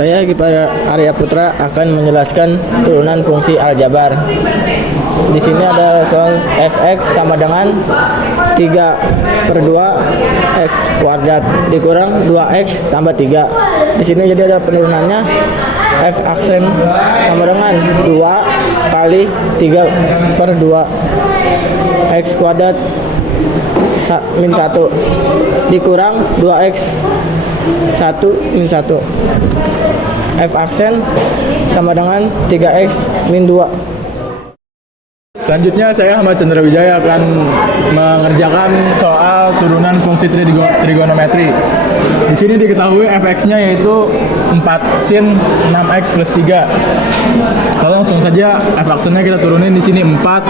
Saya Gipa Arya Putra akan menjelaskan turunan fungsi aljabar. Di sini ada soal fx sama dengan 3/2 x kuadrat dikurang 2x tambah 3. Di sini jadi ada penurunannya, f aksen sama dengan 2 kali 3/2 x kuadrat min 1 dikurang 2x 1 min 1. F aksen sama dengan 3x min 2. Selanjutnya saya Ahmad Chandra Wijaya akan mengerjakan soal turunan fungsi trigonometri. Di sini diketahui fx-nya yaitu 4 sin 6x plus 3. Langsung saja f aksennya kita turunin di sini 4.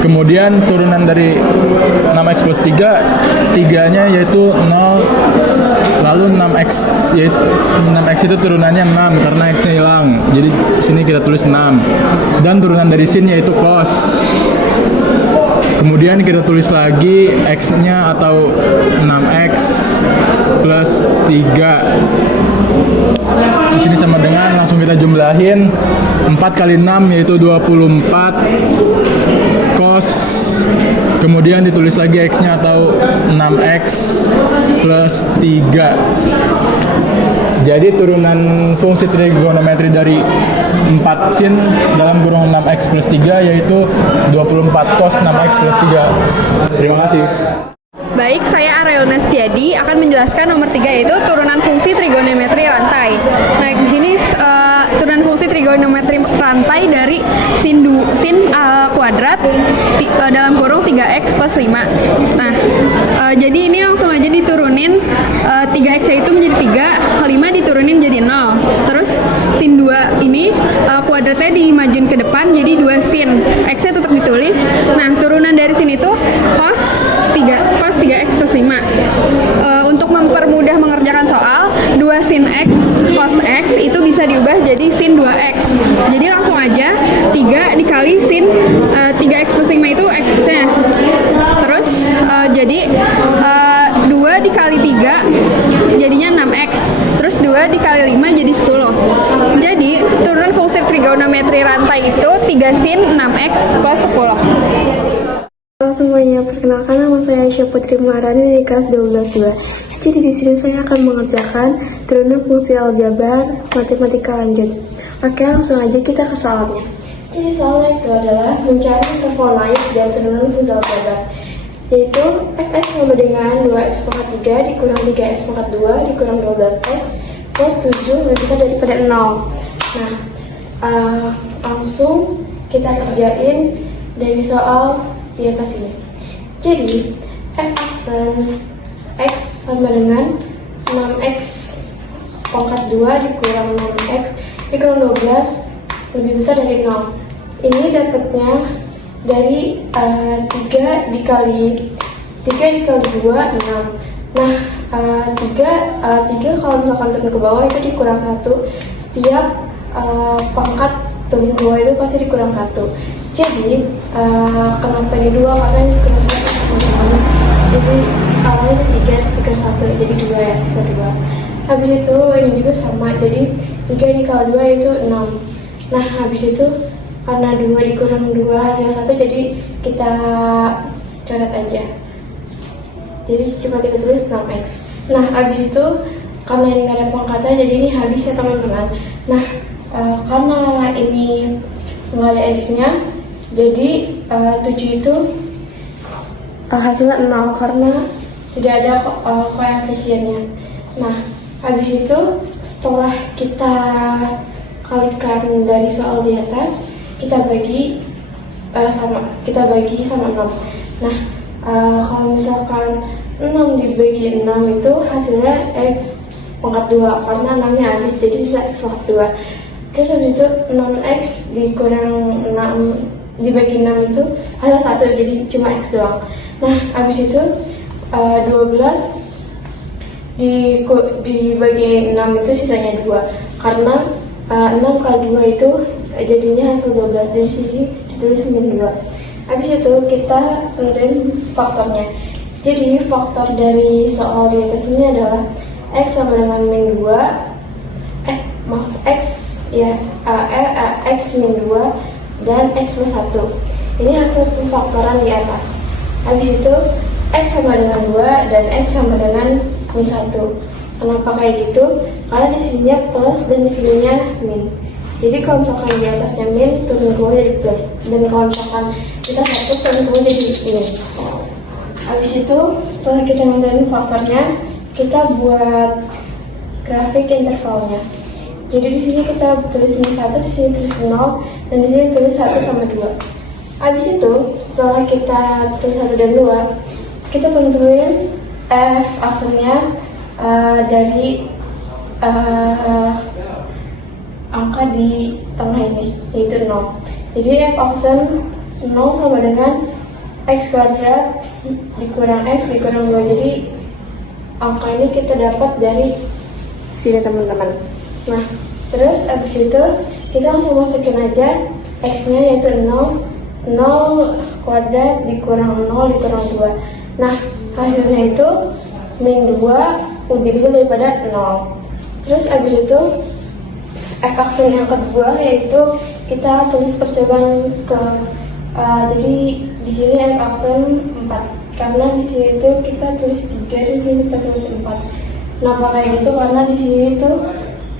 Kemudian turunan dari 6x plus 3, 3-nya yaitu 0. Lalu 6x itu turunannya 6 karena x-nya hilang. Jadi sini kita tulis 6. Dan turunan dari sin yaitu cos. Kemudian kita tulis lagi x-nya atau 6x plus 3. Di sini sama dengan, langsung kita jumlahin 4 kali 6 yaitu 24 cos. Kemudian ditulis lagi x-nya atau 6x plus 3. Jadi turunan fungsi trigonometri dari 4 sin dalam kurung 6x plus 3 yaitu 24 cos 6x plus 3. Terima kasih. Baik, saya Areona Setiadi akan menjelaskan nomor 3 yaitu turunan fungsi trigonometri rantai. Nah, di sini turunan fungsi trigonometri rantai dari sin kuadrat dalam kurung 3x plus 5. Nah, jadi ini langsung aja diturunin 3x itu menjadi 3, 5 diturunin jadi 0. Terus sin 2 ini kuadratnya dimajuin ke depan jadi 2 sin. X-nya tetap ditulis. Nah, turunan dari sin itu cos 3x plus 5. Untuk mempermudah mengerjakan soal, 2 sin x cos x itu bisa diubah jadi sin 2x. Jadi langsung aja 3 dikali sin 3x plus 5 itu x-nya. Terus jadi 2 dikali 3 jadinya 6x. Terus 2 dikali 5 jadi 10. Jadi turunan fungsi trigonometri rantai itu 3 sin 6x plus 10. Halo semuanya, perkenalkan nama saya Aisyah Putri Maharani dari kelas 12-2. Jadi di sini saya akan mengerjakan turunan fungsi aljabar matematika lanjut. Oke, langsung aja kita ke soalnya. Jadi soalnya itu adalah mencari interpolasi dan turunan fungsi aljabar, yaitu fx sama dengan 2x pangkat 3 dikurang 3x pangkat 2 dikurang 12x plus 7 lebih besar daripada 0. Nah, langsung kita kerjain dari soal di atas ini. Jadi f aksen x sama dengan 6x pangkat 2 dikurang 6x dikurang 12 lebih besar dari 0. Ini dapatnya dari 3 dikali 2 6. Nah, 3 kalau misalkan turun ke bawah itu dikurang 1. Setiap pangkat turun ke bawah itu pasti dikurang 1. Jadi kenapa ini 2? Karena ini kurang 1. Jadi awalnya 3 1 jadi 2 ya, sisa 2. Habis itu ini juga sama, jadi 3 dikali 2 itu 6. Nah, habis itu karena 2 dikurang 2 hasil 1, jadi kita coret aja. Jadi cuma kita tulis 6x. Nah, habis itu karena ini nggak ada pangkatnya, jadi ini habis ya teman-teman. Nah, karena ini nggak ada x-nya, jadi 7 itu hasilnya 0 karena tidak ada koefisiennya. Nah, habis itu setelah kita kalikan dari soal di atas, kita bagi sama 6. Nah, kalau misalkan 6 dibagi 6 itu hasilnya x pangkat 2 karena 6-nya habis, jadi sisa x pangkat 2. Terus habis itu 6x dikurang 6 dibagi 6 itu hasil 1, jadi cuma x doang. Nah, habis itu 12 dibagi 6 itu sisanya 2 karena 6 kali 2 itu jadinya hasil 12, dari sini ditulis min 2. Habis itu kita tentuin faktornya. Jadi faktor dari soal di atas ini adalah x sama dengan min 2 maaf X ya, X min 2 dan X plus 1. Ini hasil pemfaktoran di atas. Habis itu X sama dengan 2 dan X sama dengan min 1. Kenapa kayak gitu? Karena di sininya plus dan di sininya min. Jadi kalau misalkan di atasnya min, turun ke bawah jadi plus. Dan kalau misalkan kita hapus, turun ke bawah jadi min. Habis itu setelah kita menentukan faktornya, kita buat grafik intervalnya. Jadi di sini kita tulis min 1, di sini tulis 0, dan di sini tulis 1 sama 2. Habis itu setelah kita tulis 1 dan 2, kita tentuin f aksennya dari angka di tengah ini, yaitu 0. Jadi f aksen 0 sama dengan x kuadrat dikurang x dikurang 2. Jadi angka ini kita dapat dari sini teman-teman. Nah, terus abis itu kita langsung masukin aja x-nya, yaitu 0 kuadrat dikurang 0 dikurang 2. Nah, hasilnya itu min 2 lebih kecil daripada 0. Terus abis itu f aksen yang kedua, yaitu kita tulis percobaan ke jadi di sini f aksen 4, karena di sini itu kita tulis 3, di sini kita tulis 4. Kenapa kayak gitu? Karena di sini itu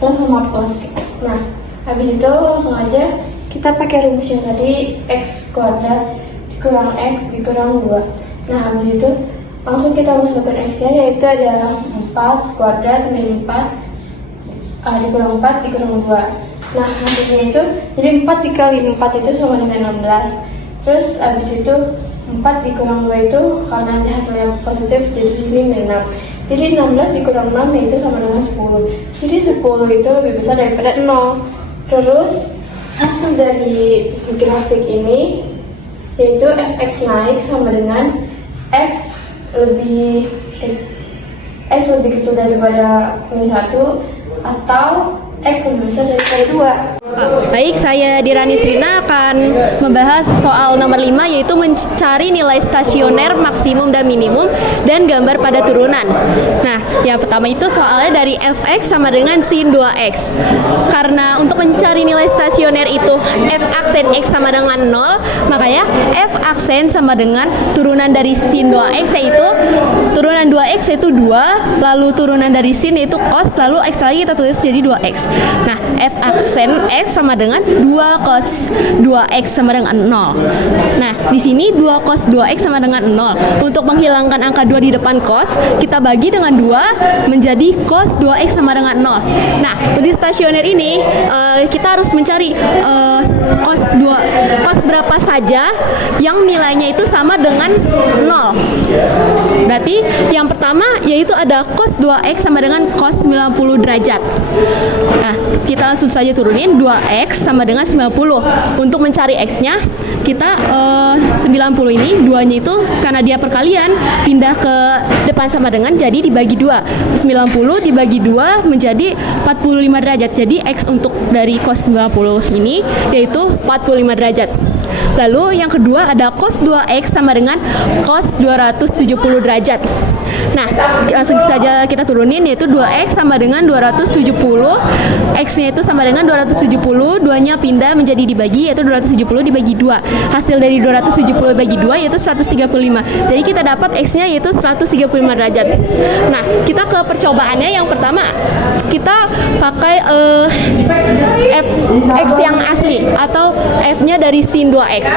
plus sama plus. Nah, habis itu langsung aja kita pakai rumus yang tadi, x kuadrat dikurang x dikurang 2. Nah, habis itu langsung kita masukkan x-nya, yaitu ada 4 kuadrat min 4 dikurang 4 dikurang 2. Nah, hasilnya itu jadi 4 dikali 4 itu sama dengan 16. Terus habis itu 4 dikurang 2 itu karena hasilnya positif, jadi sini min 6. Jadi 16 dikurang 6 itu sama dengan 10. Jadi 10 itu lebih besar daripada 0. Terus hasil dari grafik ini yaitu fx naik sama dengan x lebih kecil daripada min 1 atau x lebih besar daripada 2. Baik, saya Dirani Srina akan membahas soal nomor 5, yaitu mencari nilai stasioner maksimum dan minimum dan gambar pada turunan. Nah, yang pertama itu soalnya dari fx sama dengan sin 2x. Karena untuk mencari nilai stasioner itu f aksen x sama dengan 0, makanya f aksen sama dengan turunan dari sin 2x, yaitu turunan 2x yaitu 2, lalu turunan dari sin yaitu cos, lalu x lagi kita tulis jadi 2x. Nah, f aksen x sama dengan 2 cos 2x sama dengan 0. Nah, di sini 2 cos 2x sama dengan 0. Untuk menghilangkan angka 2 di depan cos, kita bagi dengan 2 menjadi cos 2x sama dengan 0. Nah, untuk stasioner ini kita harus mencari cos berapa saja yang nilainya itu sama dengan 0. Berarti yang pertama yaitu ada cos 2x sama dengan cos 90 derajat. Nah, kita langsung saja turunin 2x sama dengan 90. Untuk mencari x-nya, kita 90 ini 2-nya itu karena dia perkalian pindah ke depan sama dengan, jadi dibagi 2. 90 dibagi 2 menjadi 45 derajat. Jadi x untuk dari cos 90 ini yaitu 45 derajat. Lalu yang kedua ada cos 2x sama dengan cos 270 derajat. Nah, langsung saja kita turunin, yaitu 2x sama dengan 270, x-nya itu sama dengan 270, 2-nya pindah menjadi dibagi, yaitu 270 dibagi 2. Hasil dari 270 dibagi 2 yaitu 135. Jadi kita dapat x-nya yaitu 135 derajat. Nah, kita ke percobaannya. Yang pertama kita pakai f(x) yang asli atau f-nya dari sin 2x.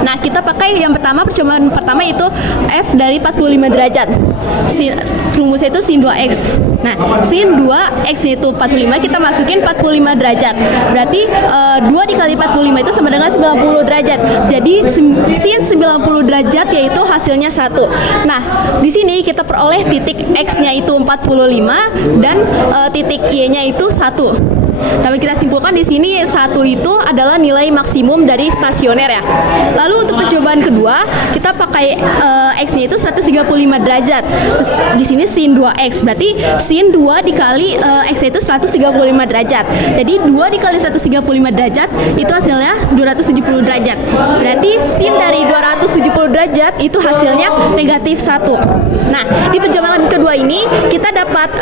Nah, kita pakai yang pertama, percobaan pertama itu f dari 45 derajat. Rumusnya itu sin 2x. Nah, sin 2x itu 45, kita masukin 45 derajat. Berarti 2 dikali 45 itu sama dengan 90 derajat. Jadi sin 90 derajat yaitu hasilnya 1. Nah, di sini kita peroleh titik x-nya itu 45 dan titik y-nya itu 1. Tapi kita simpulkan di sini 1 itu adalah nilai maksimum dari stasioner ya. Lalu untuk percobaan kedua, kita pakai x-nya itu 135 derajat. Terus di sini sin 2x, berarti sin 2 dikali x-nya itu 135 derajat. Jadi 2 dikali 135 derajat itu hasilnya 270 derajat. Berarti sin dari 270 derajat itu hasilnya negatif 1. Nah, di percobaan kedua ini kita dapat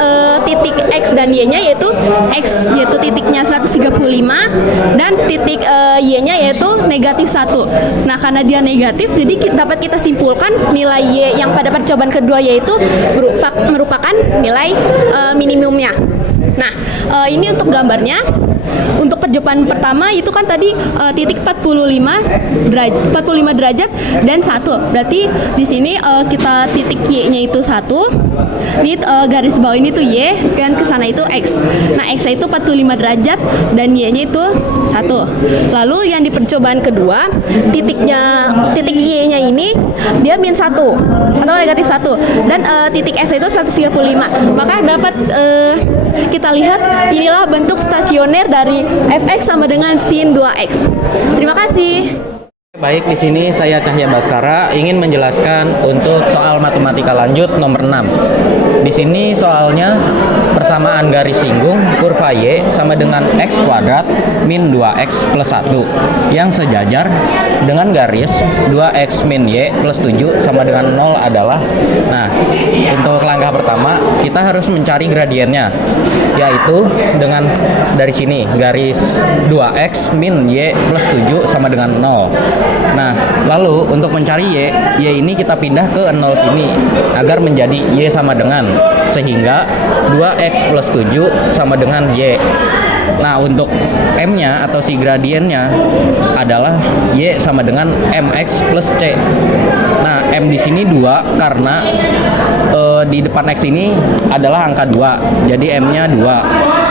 titik x dan y-nya yaitu x yaitu titiknya 135 dan titik Y-nya yaitu negatif 1. Nah, karena dia negatif, jadi dapat kita simpulkan nilai Y yang pada percobaan kedua yaitu merupakan nilai minimumnya. Nah, ini untuk gambarnya. Untuk percobaan pertama itu kan tadi titik 45 derajat dan 1. Berarti di sini kita titik Y-nya itu 1. Ini garis bawah ini tuh Y dan ke sana itu X. Nah, X-nya itu 45 derajat dan Y-nya itu 1. Lalu yang di percobaan kedua, titik Y-nya ini dia -1 atau negatif 1 dan titik S itu 135. Maka dapat kita lihat inilah bentuk stasioner dari fx sama dengan sin 2x. Terima kasih. Baik, di sini saya Cahya Baskara ingin menjelaskan untuk soal matematika lanjut nomor 6. Di sini soalnya persamaan garis singgung kurva Y sama dengan X kuadrat min 2X plus 1 yang sejajar dengan garis 2X min Y plus 7 sama dengan 0 adalah. Nah, untuk langkah pertama kita harus mencari gradiennya, yaitu dengan dari sini garis 2X min Y plus 7 sama dengan 0. Nah, lalu untuk mencari Y ini kita pindah ke 0 sini agar menjadi Y sama dengan, sehingga 2X plus 7 sama dengan Y. Nah, untuk M-nya atau si gradiennya adalah Y sama dengan MX plus C. Nah, M di sini 2 karena di depan X ini adalah angka 2, jadi M-nya 2.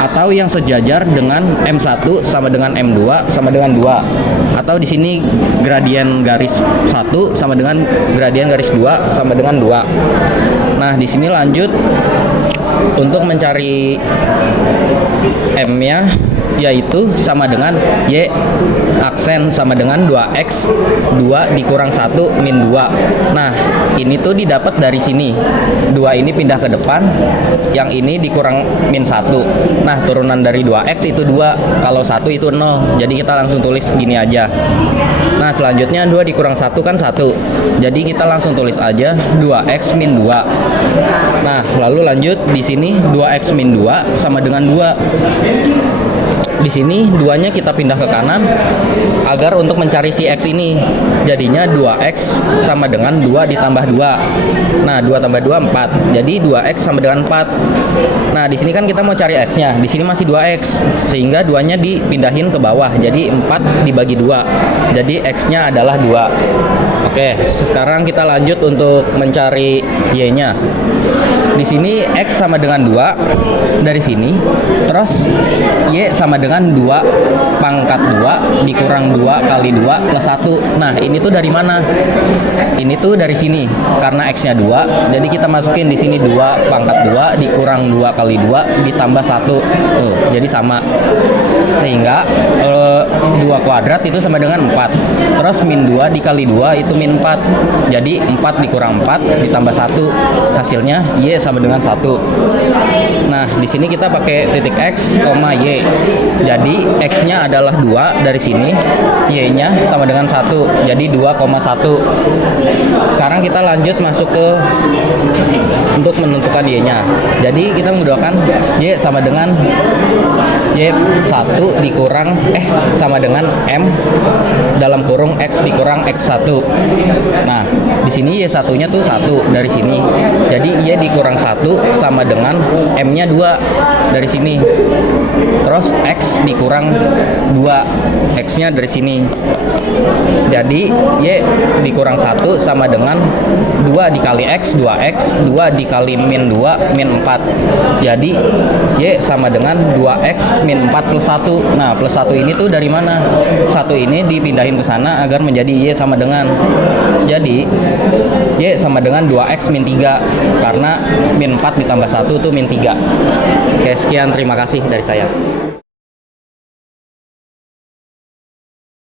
Atau yang sejajar dengan M1 sama dengan M2 sama dengan 2. Atau di sini gradien garis 1 sama dengan gradien garis 2 sama dengan 2. Nah, di sini lanjut untuk mencari M-nya, yaitu sama dengan Y aksen sama dengan 2X 2 dikurang 1 min 2. Nah, ini tuh didapat dari sini. 2 ini pindah ke depan, yang ini dikurang min 1. Nah, turunan dari 2X itu 2, kalau 1 itu 0. Jadi kita langsung tulis gini aja. Nah, selanjutnya 2 dikurang 1 kan 1. Jadi kita langsung tulis aja 2X min 2. Nah, lalu lanjut di sini 2X min 2 sama dengan 2. Di sini 2-nya kita pindah ke kanan agar untuk mencari si X ini. Jadinya 2X sama dengan 2 ditambah 2. Nah, 2 tambah 2 4. Jadi 2X sama dengan 4. Nah, di sini kan kita mau cari X-nya. Di sini masih 2X, sehingga 2-nya dipindahin ke bawah. Jadi 4 dibagi 2. Jadi X-nya adalah 2. Oke, sekarang kita lanjut untuk mencari Y-nya. Di sini X sama dengan 2 dari sini. Terus Y sama dengan 2 pangkat 2 dikurang 2 kali 2 plus 1. Nah, ini tuh dari mana? Ini tuh dari sini. Karena X-nya 2, jadi kita masukin di sini 2 pangkat 2 dikurang 2 kali 2 ditambah 1. Tuh, jadi sama. Sehingga 2 kuadrat itu sama dengan 4. Terus min 2 dikali 2 itu min 4. Jadi 4 dikurang 4 ditambah 1. Hasilnya Y sama dengan 1. Nah, di sini kita pakai titik X, Y. Jadi X-nya adalah 2 dari sini, Y-nya sama dengan 1. Jadi 2,1. Sekarang kita lanjut masuk ke untuk menentukan Y-nya. Jadi kita menggunakan Y sama dengan Y1 dikurang sama dengan M dalam kurung X dikurang X1. Nah, di sini Y1-nya tuh 1 dari sini. Jadi Y dikurang 1 sama dengan M-nya 2 dari sini. Terus X dikurang 2, X-nya dari sini. Jadi Y dikurang 1 sama dengan 2 dikali X, 2X, 2 dikali min 2, min 4. Jadi Y sama dengan 2X min 4 plus 1. Nah, plus 1 ini tuh dari mana? 1 ini dipindahin ke sana agar menjadi Y sama dengan. Jadi Y sama dengan 2X min 3. Karena min 4 ditambah 1 itu min 3. Oke, sekian, terima kasih dari saya.